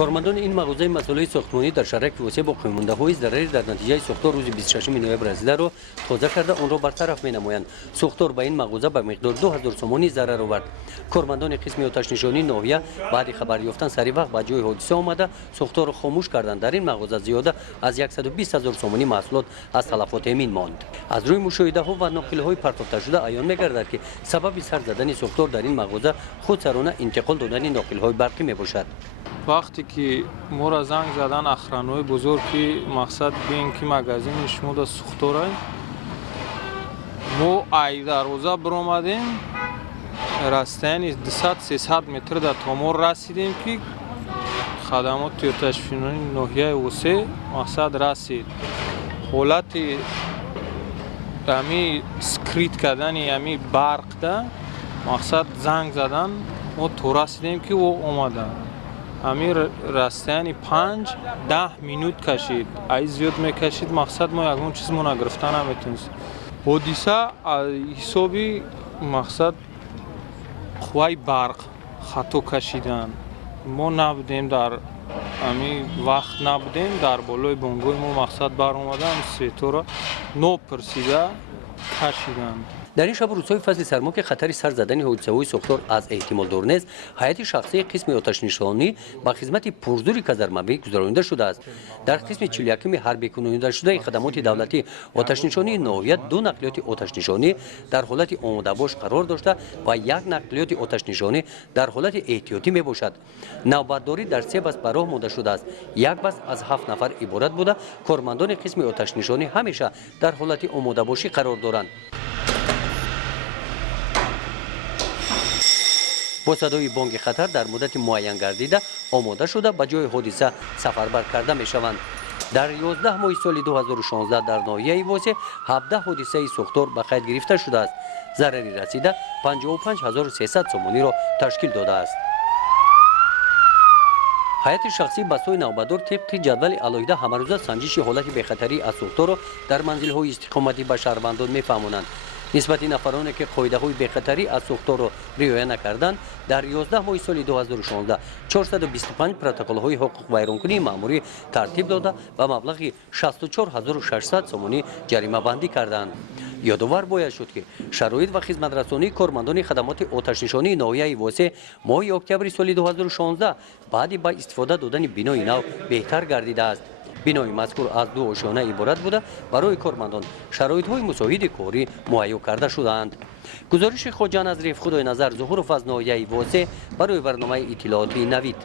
کارمندان این مغازه مسئله ساختمانی در شهرک واسه با پیمانده‌های ضرری در نتیجه سوختار روز 26 نوامبر رسیده را تازه کرده آن را برطرف می‌نمایند. سوختار به این مغازه به مقدار 2000 تومانی ضرر آورد. کارمندان قسم آتش نشانی ناحیه بعد خبر یافتن سریع وقت به جای حادثه آمده سوختار را خاموش کردند. در این مغازه زیاده از 120000 تومانی محصولات از تلفات امین ماند. از روی مشاهده‌ها و ناقل‌های پرداخته شده عیان می‌گردد که سبب سر زدن سوختار در این مغازه خودسرانه انتقال دادن ناقل‌های برقی میباشد. وقتی که ما را زنگ زدن اخرانوی بزرگ که مقصد بین که مگزین شما سوختاره ما ای دروازه برآمدیم رستنی 200-300 متر در تامار رسیدیم که خدمات آتش‌نشانی ناحیه وسه مقصد رسید. حالت امی سکریت کردن امی برق ده مقصد زنگ زدن ما تو رسیدیم که او اومده. امیر رستنی 5-10 مینوت کشید. ای زیاد میکشید مقصد ما یکمون چیز ما نگرفتن نمیتونست. حادثه حسابی مقصد خوای برق خطا کشیدن. ما نبودیم در امی وقت نبودیم در بالای بانگوی ما مقصد بر اومدن سیتو را نپرسیده کشیدن. در این شب روزهای فصل سرما که خطر سر زدن حادثه‌های سوختار از احتمال دور نیست، هیئت شخصی قسم آتش نشانی با خدمت پرزوری کازرمبی گزارنده شده است. در قسم 41 حربی کننده شده خدمات دولتی آتش نشانی ناحیه 2 نقلیات آتش نشانی در حالت آماده باش قرار داشته و 1 نقلیات آتش نشانی در حالت احتیاطی می باشد. نوبتداری در 3 بس به راه مانده شده است. یک بس از 7 نفر عبارت بوده. کارمندان قسم آتش نشانی همیشه در حالت آماده باشی قرار دارند. با صدای بانگ خطر در مدت معین گردیده آماده شده به جای حادثه سفربر کرده می شوند. در 11 ماه سال 2016 در ناحیه واسه 17 حادثه سوختار به قید گرفته شده است. ضرری رسیده 55300 تومانی را تشکیل داده است. هیئت شخصی به سوی نوبتدار طبق جدول علیحده همروزه سنجش حالت بی‌خطری از سوختار را در منزل‌های استقامتی به شهروندان می‌فهمانند. نسبت نفرانی که قاعده‌های بی‌خطری از سوختار را رعایت نکردند در 11 ماه سال 2016 425 پروتکل‌های حقوق ویرانکنی مأموری ترتیب داده و مبلغ 64600 تومانی جریمه بندی کردند. یادآور باید شد که شرایط و خدمترسانی کارمندان خدمات آتش نشانی ناحیه واسه ماه اکتبر سال 2016 بعد با استفاده دادن بنای نو بهتر گردیده است. بنای مذکور از 2 آشیانه عبارت بوده برای کارمندان شرایط‌های مساعد کاری مهیا کرده شدند. گزارش خواجه نظریف خدای نظر ظهور فضل ناحیه واسه برای برنامه اطلاعاتی نوید.